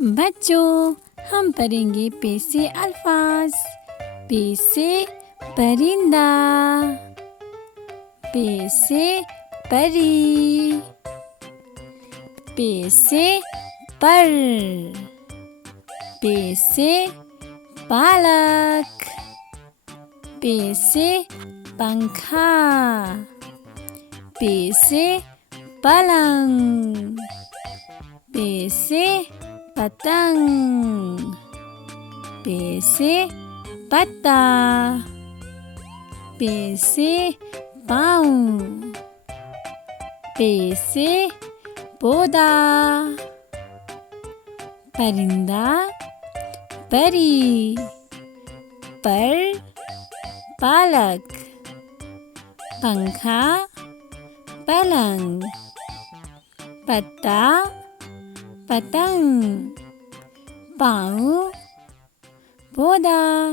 बच्चों, हम पढ़ेंगे पे से अल्फाज। पे से परिंदा, पे से परी, पे से पर, पे से पालक, पे से पंखा, पे से पलंग, पे से पतंग, पे से पत्ता, पे से पाँव, पे से पौधा। परिंदा, परी, पर, पालक, पंखा, पलंग, पत्ता, पतंग, पाँव, पौधा।